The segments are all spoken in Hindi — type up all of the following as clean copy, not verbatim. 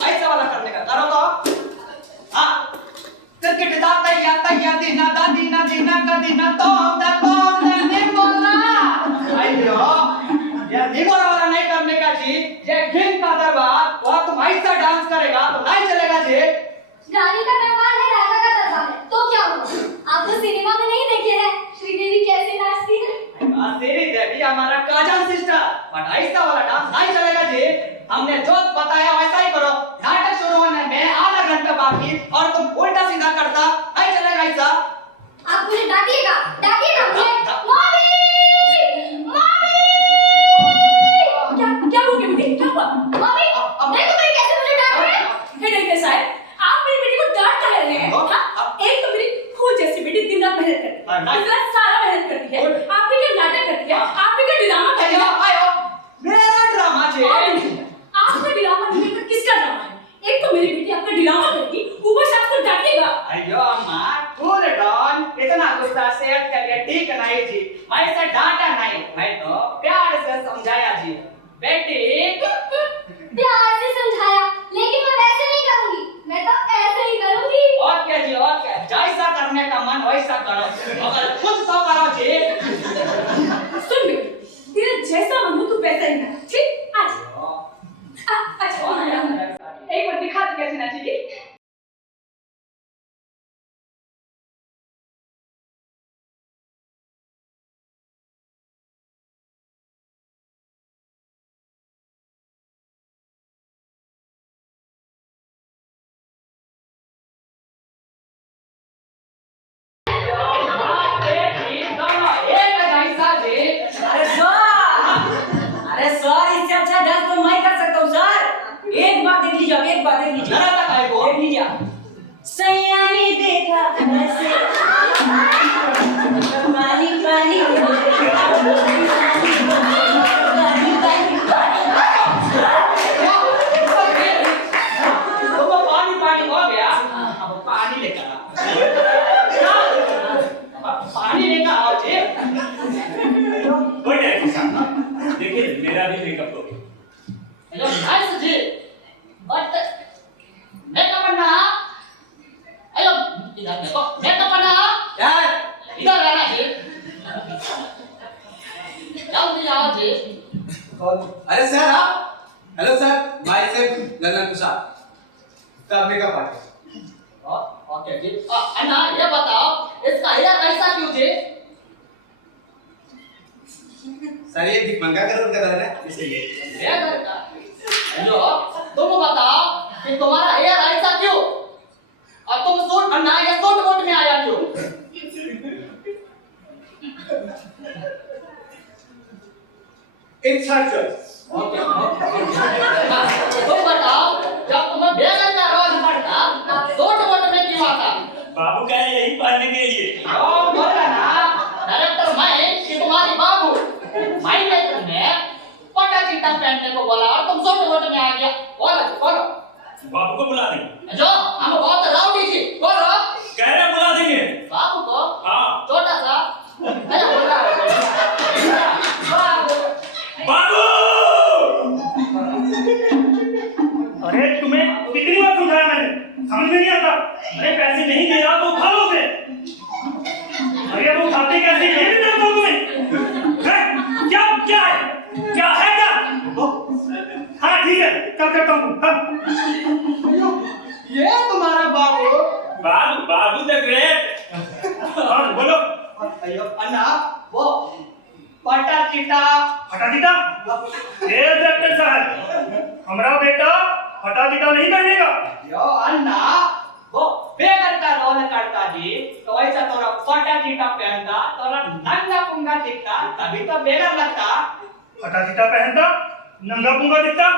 ऐसा वाला करने का करो तो हाँ क्रिकेट दाता या तैया दीना दादीना दीना का दीना तो नहीं बोल रहा अयो यार नहीं बोल वाला नहीं करने का जी ये किंग का दरबार और तुम ऐसा डांस करेगा तो नहीं चलेगा जी रानी का दरबार है राजा का दरबार है तो क्या हुआ आप तो सिनेमा में नहीं देखे हैं श्रीदेवी कैसे नाचती है तेरी देवी हमारा काजल सिस्टर बट ऐसा वाला डांस नहीं चलेगा जी हमने जो बताया वैसा ही करो नाटक शुरू होने में आधा घंटा बाकी और तुम उल्टा सीधा करता नहीं चलेगा ऐसा आप मुझे डांटिएगा मुझे मम्मी मम्मी क्या हो गया बेटी क्या हुआ मम्मी देखो तो कैसे मुझे डांट रहे हैं हे नहीं साहब आप मेरी बेटी को डांट कह रहे हैं एक तो मेरी फूल जैसी बेटी दिन रात मेहनत करती है इतना सारा मेहनत करती है आप भी क्या नाटक करती है आप भी क्या ड्रामा करती है आयो मेरा ड्रामा जी आपका ड्रामा नहीं तो किसका ड्रामा है एक तो मेरी बेटी आपका ड्रामा करेगी ऊपर से आपको डांटेगा अयो अम्मा कूल डाउन इतना गुस्सा सेट करके ठीक नहीं जी मैं से डांटा नहीं मैं तो प्यार से समझाया जी बेटी प्यार से समझाया लेकिन मैं वैसे नहीं करूंगी मैं तो ऐसे ही करूंगी ओके जी ओके जैसा करने का मन वैसा करो मगर खुद तो करो जी सुन बेटी तेरा जैसा मन हो तू वैसा ही ना ठीक आज अच्छा एक बार दिखा दे कैसे नाचेगी एक बात देख लीजिए देख लीजिए सैया ने देखा ऐसे पानी पानी पानी हो गया अब पानी लेकर पानी लेकर आओ जी देखिए मेरा भी मेकअप हो गया हेलो नाइस जी बट मेकअप करना हेलो इधर देखो मेकअप करना यार इधर रहना जी जल्दी आओ जी अरे सर आप hello sir myself Lalan Prasad तब मेकअप आर्टिस्ट ओके जी अन्ना ये बताओ इसका हेयर कैसा क्यों जी सर ये भिखमंगा का कलर है इसलिए ये का हेलो तुम बताओ कि तुम्हारा हेयर ऐसा क्यों और तुम सूट अन्ना ये सूट वोट में आया क्यों इट्स हर चॉइस ओके तुम बताओ जब तुम्हें बेगन का रोज पड़ता सूट वोट में क्यों आता बाबू कह रहे यही पढ़ने के लिए बोला ना डायरेक्टर मैं कि तुम्हारी बाबू मैं ने तुम्हें पटा चिट्टा पहनने को बोला और तुम सूट वोट में आ गया बोलो बाबू को बुला देंगे जो हम बहुत अरे पैसे नहीं दे रहा तो खा लो उसे। अरे वो खाते कैसे ये भी जानता हूँ तुम्हें? क्या क्या है? क्या है क्या? हाँ ठीक है, कल करता हूँ। हाँ। ये तुम्हारा बाबू बाबू बाबू द ग्रेट। हाँ बोलो। अयो अन्ना वो पटा चिटा हटा दीटा? ये डॉक्टर साहब, हमारा बेटा हटा दीटा नहीं पहनेगा। यो अन्ना वो बेगर का रोल करता जी तो ऐसा तोरा पटा चिटा पहनता तोरा नंगा पुंगा दिखता तभी तो बेगर लगता। हटा दीटा पहनता नंगा पुंगा दिखता।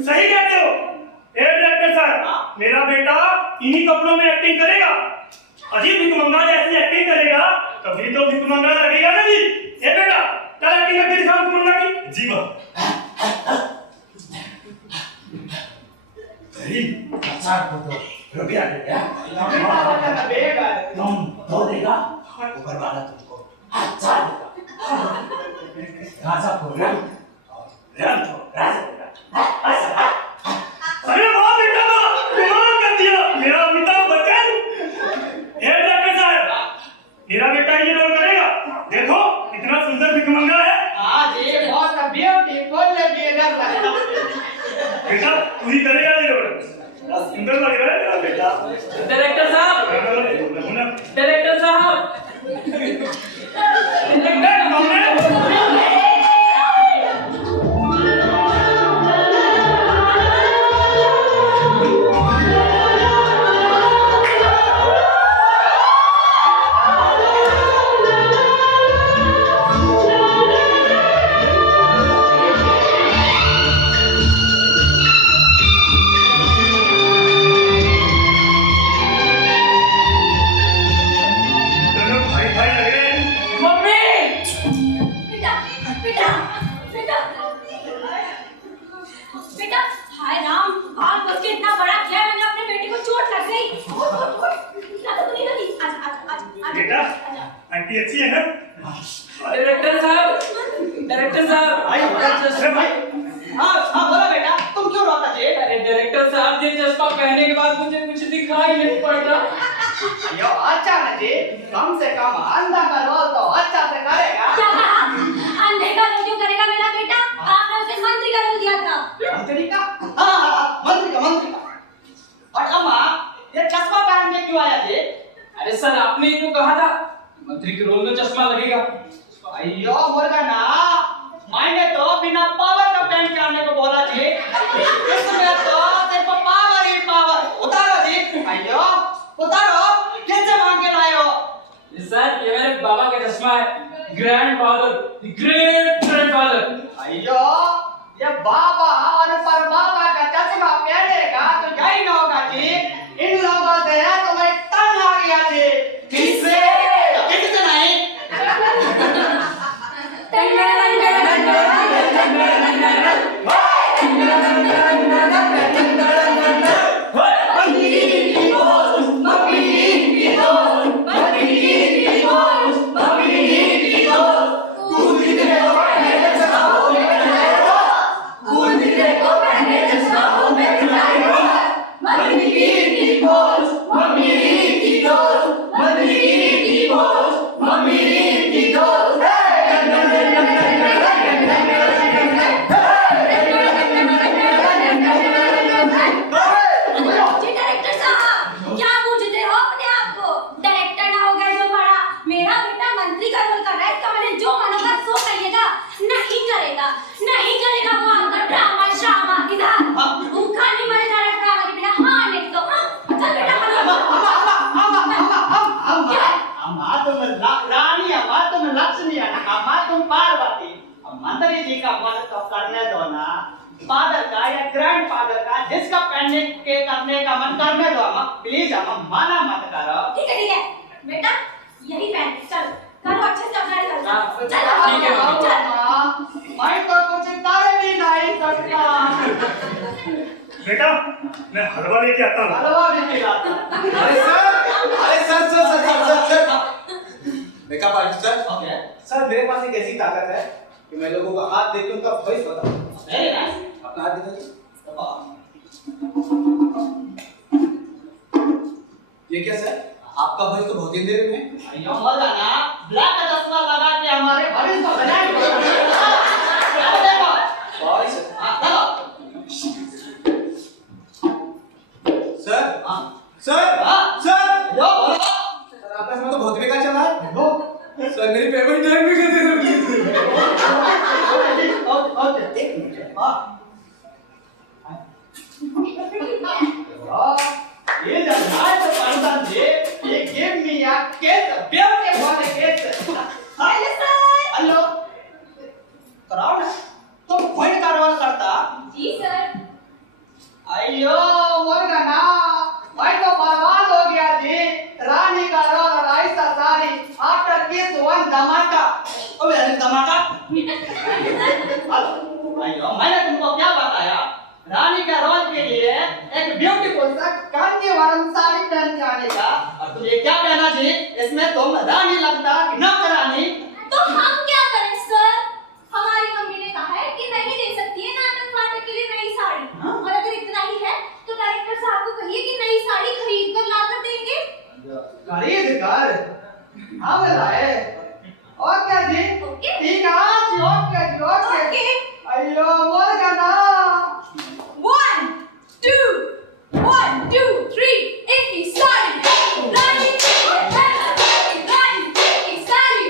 सही कहते हो ए डायरेक्टर साहब, मेरा बेटा इन्हीं कपड़ों में एक्टिंग करेगा। अजीब भिकमंगा जैसी एक्टिंग करेगा तभी तो भिकमंगा लगेगा ना जी। ए बेटा चल एक्टिंग करके दिखाओ भिकमंगा की। जी बाप। अरे अच्छा फोटो रुपया दे क्या? बेगर तुम दो देगा ऊपर वाला तुमको अच्छा देगा। राजा को रंग तो राजा देगा। अरे वाह बेटा वाह, कमाल कर दिया मेरा अमिताभ बच्चन। ये डॉक्टर साहब, मेरा बेटा ये रोल करेगा। देखो कितना सुंदर भिकमंगा है। हां जी बहुत ब्यूटीफुल बेगर लगता। बेटा तू ही करेगा ये रोल। सुंदर लग रहा है मेरा बेटा। डायरेक्टर साहब, डायरेक्टर साहब, आंटी अच्छी है ना? डायरेक्टर साहब, डायरेक्टर साहब। अरे भाई हां हां बोलो बेटा तुम क्यों रोता जी? अरे डायरेक्टर साहब, ये चश्मा पहनने के बाद मुझे कुछ दिखाई नहीं पड़ता। यो अच्छा ना जी कम से कम अंधा का रोल तो अच्छा से करेगा। क्या कहा? अंधे का रोल क्यों करेगा मेरा बेटा? आपने उसे मंत्री का रोल दिया था। मंत्री का? हाँ मंत्री का। और अम्मा ये चश्मा पहन के क्यों आया जी? अरे सर, आपने ही तो कहा था मंत्री के रोल में चश्मा लगेगा। अयो मुर्गा ना मैंने तो बिना पावर का पहन के आने को बोला जी। इसमें तो सिर्फ पावर ही पावर। उतारो जी। अयो उतारो कैसे मांग के लाए हो? सर ये मेरे बाबा का चश्मा है, ग्रैंडफादर, ग्रेट ग्रैंडफादर। अयो ये बाबा और परबाबा का चश्मा पहनेगा तो यही ना होगा जी। इन लोगों से है तो मैं तंग आ गया जी। किससे? किससे नहीं? को पहने हलवा लेके आता हूँ। हलवा भी खिलाता। अरे sir makeup artist sir. Okay. Sir मेरे पास एक ऐसी ताकत है कि मैं लोगों का हाथ देख के उनका वॉइस बताऊं। Very nice. अपना हाथ दिखाइए। ये क्या सर? आपका वॉइस तो बहुत ही देर में है। अयो मौलाना, ब्लैक का चश्मा लगा के हमारे भविष्य को बजाय देखो। Sorry sir. सर हाँ। सर हाँ। सर यो बोलो। सर आपका समय तो बहुत बेकार चल रहा है। लो। सर मेरी पेमेंट टाइम में कर देना प्लीज। ओके, एक मिनट। हाँ। ये जब नाइस पर्सन जी, ये गिव मी अ किस, ब्यूटीफुल किस। Hello sir. हेलो। कराओ ना। तुम पॉइंट कारवाल करता? जी सर। अयो मुर्गना, भाई तो बर्बाद हो गया जी। रानी का रोल राइसा सारी आफ्टर किस वन धमाका। ओ यार धमाका। अयो मैंने तुमको क्या बताया? रानी का रोल के लिए एक ब्यूटीफुल सा कांजीवरम साड़ी पहन के आने का। और तुम ये क्या कहना जी? इसमें तुम रानी लगता कि नौकरानी? तो हम क्या करें सर? हमारी मम्मी ने कहा है कि नहीं दे सकती है नाटक के लिए नई साड़ी। हाँ? और अगर इतना ही है तो डायरेक्टर साहब को कहिए कि नई साड़ी खरीद कर ला कर देंगे। खरीद कर हम लाए। ओके जी। ओके। ठीक है जी। ओके जी। ओके। ओके। अयो मुर्गना। 1 2 1 2 3 एक ही साड़ी रानी ये है रानी रानी एक ही साड़ी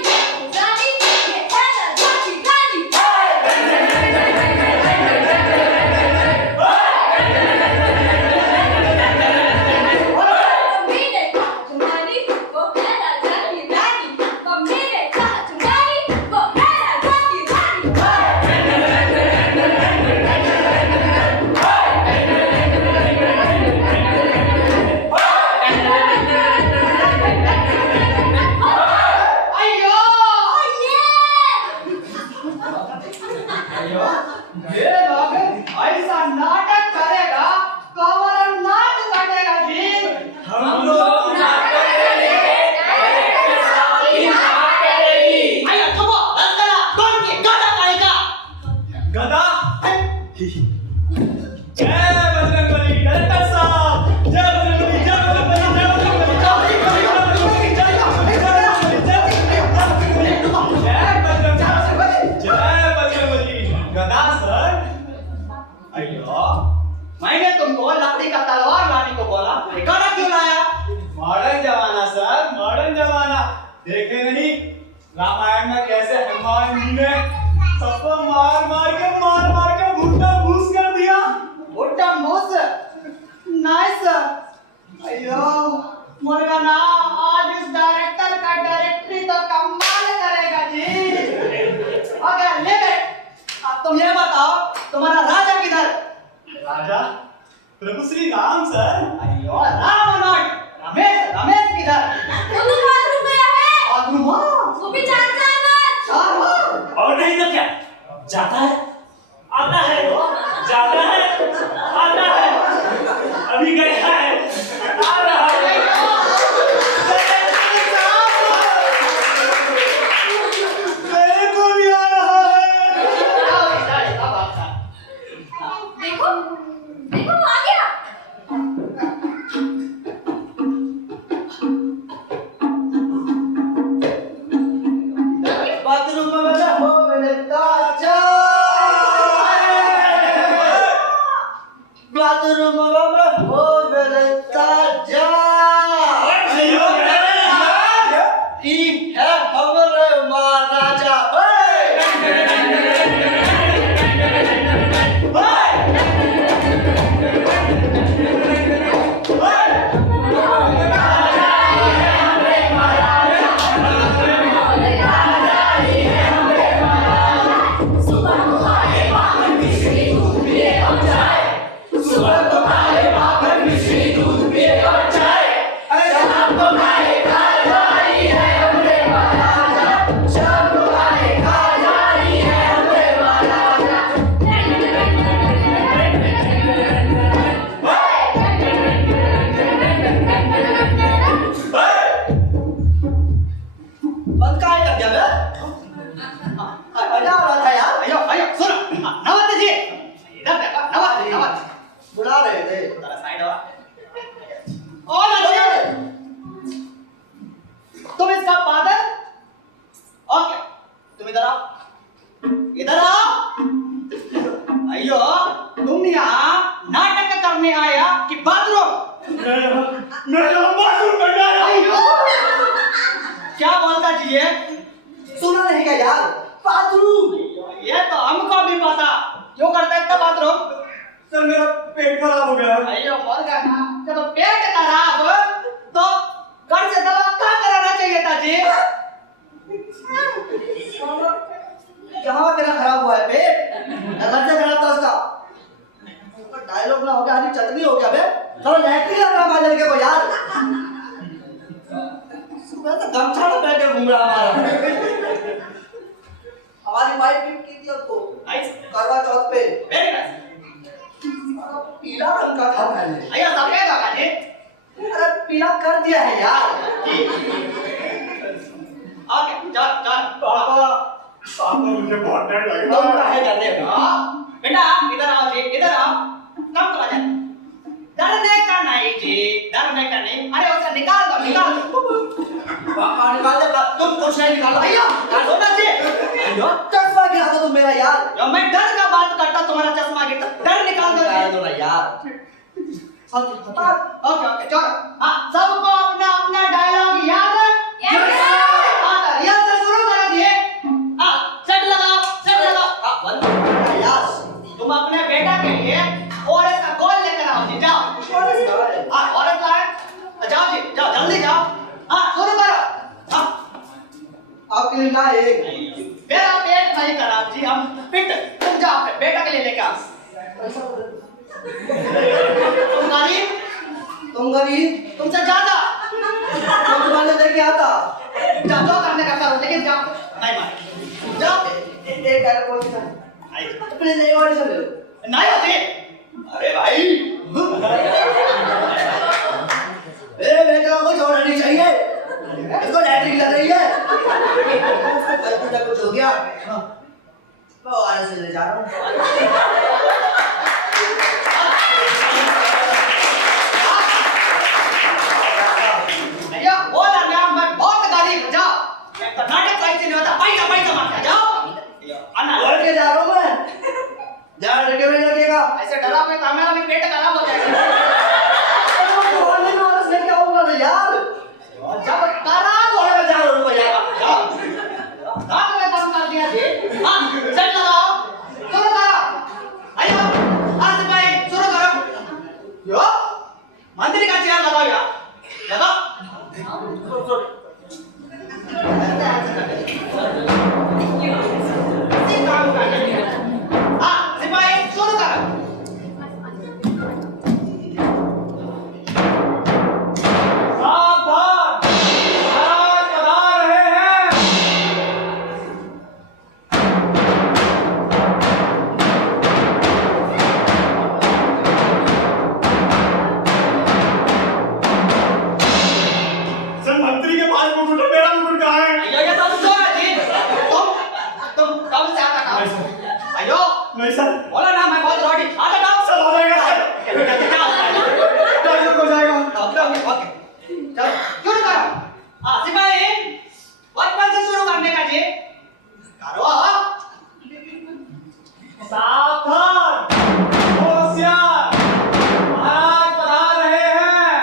रानी ये है रानी रानी मम्मी ने कहा तुम्हारी वो है राजा की रानी। मम्मी ने कहा तुम्हारी वो है राजा की रानी। अयो अयो ये लोग ऐसा नाटक करेगा तो हमारा नाच कटेगा जी। हम लोग नाटक अयो चुप हो, बंद करा। कौन की गधा कहेगा? गधा। जय बजरंगबली डायरेक्टर साहब। जय बजरंगबली, जय बजरंगबली, जय बजरंगबली, जय बजरंगबली, जय बजरंगबली, जय बजरंगबली। गधा सर। अयो मैंने तुमको लकड़ी का तलवार लाने को बोला, ये गधा क्यों लाया? मॉडर्न जमाना सर, मॉडर्न जमाना। देखे नहीं रामायण में कैसे हनुमान जी ने सबको मार मार के भुट्टा भूस कर दिया। भुट्टा मूस। नाइस। अयो मुर्गना, आज इस डायरेक्टर का डायरेक्टरी तो कमाल करेगा जी। Okay live it. अब तुम ये बताओ तुम्हारा राजा किधर? राजा प्रभु श्री राम सर। अयो राम नॉट रमेश। रमेश किधर? वो तो बाथरूम गया है। आगुमा। वो भी जान मत। और नहीं तो क्या? जाता है, आता है, जाता है, आता है, अभी गया है, आ रहा है। मेरे को भी आ रहा है। देखो देखो वो आ गया। यार, बाथरूम। ये तो हमको भी पता। क्यों करता है इतना बाथरूम? सर मेरा पेट खराब हो गया। अयो मर गया ना। जब पेट खराब तो घर से दवा कहाँ कराना चाहिए था जी? यहाँ मेरा खराब हुआ है पेट, घर से खराब था उसका। डायलॉग ना हो गया, आदमी चटनी हो गया बे। चलो लैट्रिन लग रहा हमारे लड़के को यार। सुबह से गमछा में बैठ के घूम रहा हमारा। हमारी वाइफ गिफ्ट की थी उसको करवा चौथ पे। Very nice. पीला रंग का था पहले। अयो सफेद होगा जी। अरे पीला कर दिया है यार। ओके चल चल। पापा मुझे बहुत डर लग तुम रहा है। काहे करने हो? बेटा इधर आओ जी, इधर आओ। कम करा जाए। डरने का नहीं जी, डरने का नहीं। अरे उसे निकाल दो, निकाल दो। पापा निकाल दे, तुम कुछ नहीं निकालो। भैया सोना जी। अयो चश्मा गिरा दो तुम मेरा यार। जब मैं डर का बात करता तुम्हारा चश्मा गिरता, डर निकाल दो निकाल दो ना यार। ओके ओके चलो। हाँ सबको अपना अपना डायलॉग याद है? हाँ तो रिहर्सल से शुरू करो जी। हाँ सेट लगाओ, सेट लगाओ। हाँ बंद। यार तुम अपने बेटा के लिए ओरेस का गोल लेकर आओ जी, जाओ। हाँ ओरेस लाए। जाओ जी, जाओ जल्दी जाओ। हाँ शुरू करो। हाँ आपके लिए ना एक मेरा पेट नहीं खराब जी, हम फिट। तुम जाओ अपने बेटा के लिए लेकर आओ। तुम गरीब तुमसे ज्यादा तुम तुम्हारे लेके आता। जाओ जो करने का करो, लेकिन जाओ नहीं मार जाओ। एक डायलॉग बोल दो प्लीज, एक और सुन लो। नहीं होती। अरे भाई मेरे बेटे को छोड़ना नहीं चाहिए, इसको लैट्रिन लग रही है। उसको कुछ हो गया मैं और से ले जा रहा हूँ। भैया बोला ना मैं बहुत गरीब, जाओ। कर्नाटक लाइट से नहीं होता, पैसा पैसा मांगता, जाओ। अन्ना लड़ के जा रहा हूँ मैं, ध्यान रखे हुए रखिएगा। ऐसे डरा में हमारा भी पेट खराब हो जाएगा। छोड़ने में और लेके आऊंगा ना यार। जब खराब हो और मैं जा रहा हूँ यार। जाओ। दांत में बंद कर दिया जी। हाँ सेट लगाओ, शुरू करो। आइयो आज भाई शुरू करो। यो मंदिर का चेयर लगाओ यार, लगाओ। हाँ सिपाही शुरू करो। सावधान, महाराज पधार रहे हैं। सर मंत्री के पास मुकुट है, मेरा मुकुट कहाँ है? ये तुम जो है जी, तुम कब से आता काम? अयो नहीं सर, बोला ना मैं बहुत रोटी आता जाओ। सर हो जाएगा सर। डायलॉग हो जाएगा। ओके चलो शुरू करो। हाँ सिपाही बचपन से शुरू करने का जी, करो। सावधान, होशियार, महाराज पधार रहे हैं।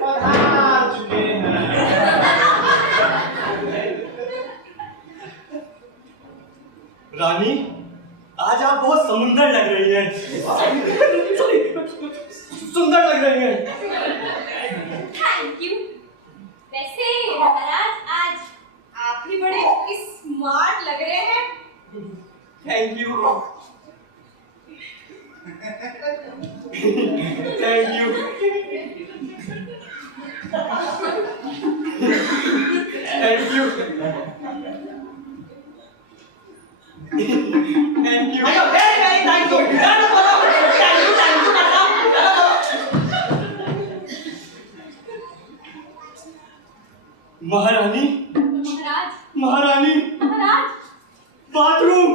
पधार चुके हैं। रानी आज आप बहुत समुंदर लग रही हैं। सुंदर लग रही हैं। Thank you. वैसे महाराज आज आप भी बड़े स्मार्ट लग रहे हैं। Thank you. Thank you. Thank you. Thank you. अयो वेरी वेरी थैंक यू। चलो करो, थैंक यू करना, चलो करो। महारानी, महाराज महारानी, महाराज बाथरूम।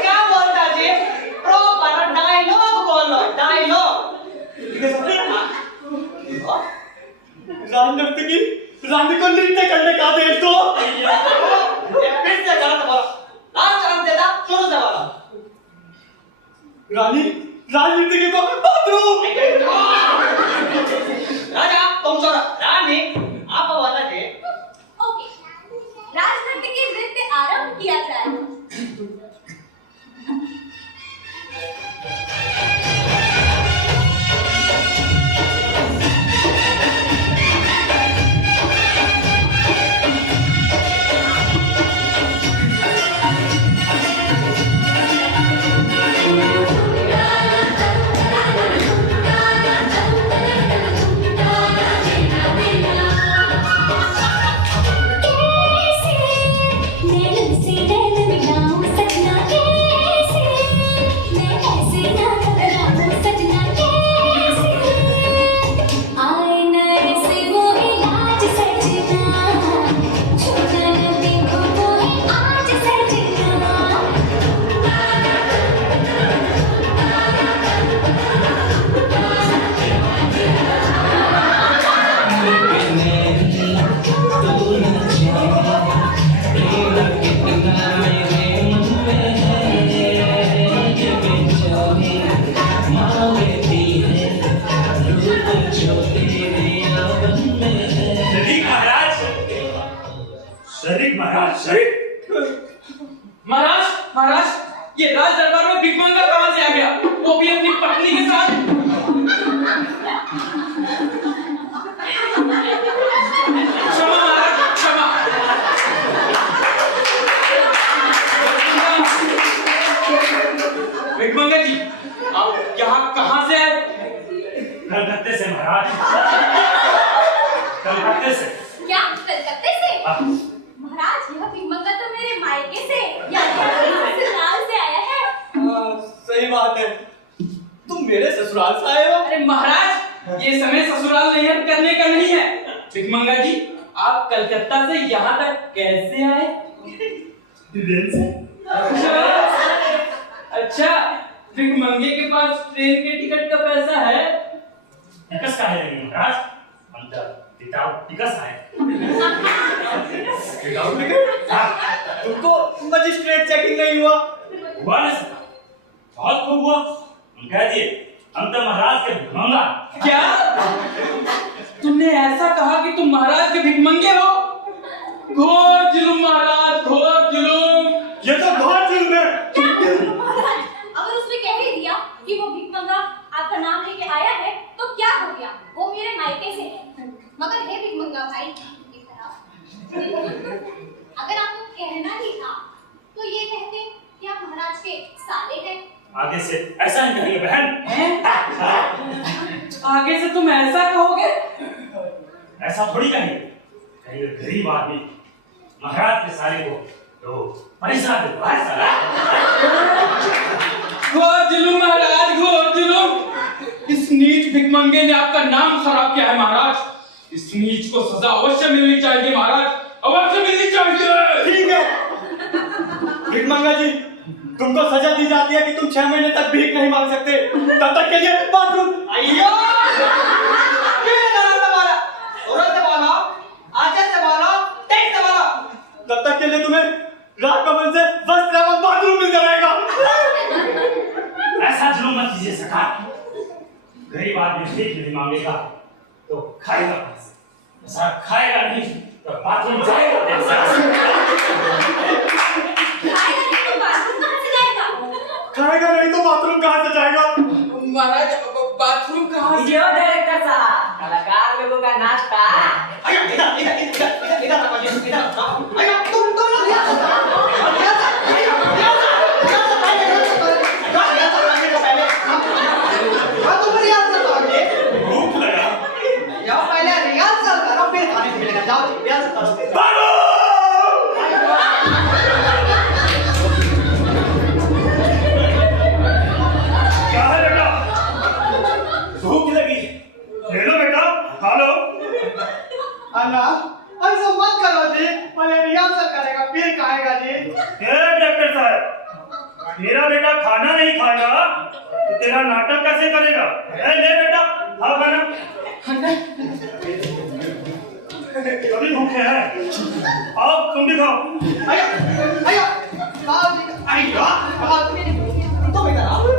क्या बोलता जी? प्रॉपर डायलॉग बोलो, डायलॉग। राज नर्तकी, रानी को नृत्य करने का आदेश दो। ये फिर से गलत बोलो। लास्ट चांस देता, शुरू से बोलो। रानी, राज नर्तकी को बाथरूम। राजा तुम चोरा रानी आप वाला जे ओके राजनृत्य के नृत्य आरंभ किया जाए शरीफ महाराज शरीफ महाराज महाराज ये राज दरबार में भिकमंगा कहां से आ गया वो भी अपनी पत्नी के साथ क्षमा महाराज क्षमा भिकमंगा जी आप यहाँ कहां से आए कलकत्ते से महाराज कलकत्ते से क्या कलकत्ते से महाराज यह भिकमंगा तो मेरे मायके से यानी ससुराल से आया है सही बात है तुम मेरे ससुराल से आए हो अरे महाराज ये समय ससुराल नैहर करने का नहीं है भिकमंगा जी आप कलकत्ता से यहाँ तक कैसे आए ट्रेन से अच्छा भिकमंगे के पास ट्रेन के टिकट का पैसा है टिकस का है लेकिन महाराज हम तो विदाउट टिकस आए विदाउट टिकट तुमको मजिस्ट्रेट चेकिंग नहीं हुआ हुआ ना सर बहुत खूब हुआ हम कह दिए हम तो महाराज के भिकमंगा क्या तुमने ऐसा कहा कि तुम महाराज के भिकमंगे हो घोर जुल्म महाराज घोर जुल्म ये तो बहुत जुल्म है महाराज अगर उसने कह ही दिया कि वो भिकमंगा आपका नाम लेके आया है तो क्या हो गया वो मेरे मायके से है मगर हे भिकमंगा भाई अगर आपको कहना ही था तो ये कहते कि आप महाराज के साले हैं आगे से ऐसा ही कहेंगे बहन हैं? आगे से तुम ऐसा कहोगे ऐसा थोड़ी कहेंगे कहेंगे गरीब आदमी महाराज के साले को तो परेशान देता है साला घोर जुल्म महाराज घोर जुल्म इस नीच भिकमंगे ने आपका नाम खराब किया है महाराज इस नीच को सजा अवश्य मिलनी चाहिए महाराज अवश्य मिलनी चाहिए ठीक है भिकमंगा जी तुमको सजा दी जाती है कि तुम 6 महीने तक भीख नहीं मांग सकते तब तक के लिए बाथरूम अयो ये नाम दबाला औरत दबाला आजा दबाला टेक दबाला तब तक के लिए तुम्हें राजभवन से वस्त्र एवं बाथरूम मिल जाएगा ऐसा जुल्म मत कीजिए सरकार गरीब आदमी भीख नहीं मांगेगा तो खाएगा कहाँ से ऐसा खाएगा नहीं तो बाथरूम जाएगा खाएगा नहीं तो बाथरूम कहाँ से जाएगा खाएगा नहीं तो बाथरूम कहाँ से जाएगा महाराज बाथरूम कहाँ से यो डायरेक्टर साहब कलाकार लोगों का नाश्ता अयो इधर अयो तुम लोग यहाँ भूख लगा पहले रिहर्सल करो फिर खाने मिलेगा जाओ रिहर्सल करो बाबू क्या है बेटा भूख लगी ले लो बेटा खा लो अन्ना ऐसा मत करो जी पहले रिहर्सल करेगा फिर खाएगा जी डॉक्टर साहब मेरा बेटा खाना नहीं खाएगा तो तेरा नाटक कैसे करेगा ले बेटा खाओ खाना कभी भूखे हैं आओ तुम भी खाओ अयो अयो तो बेटा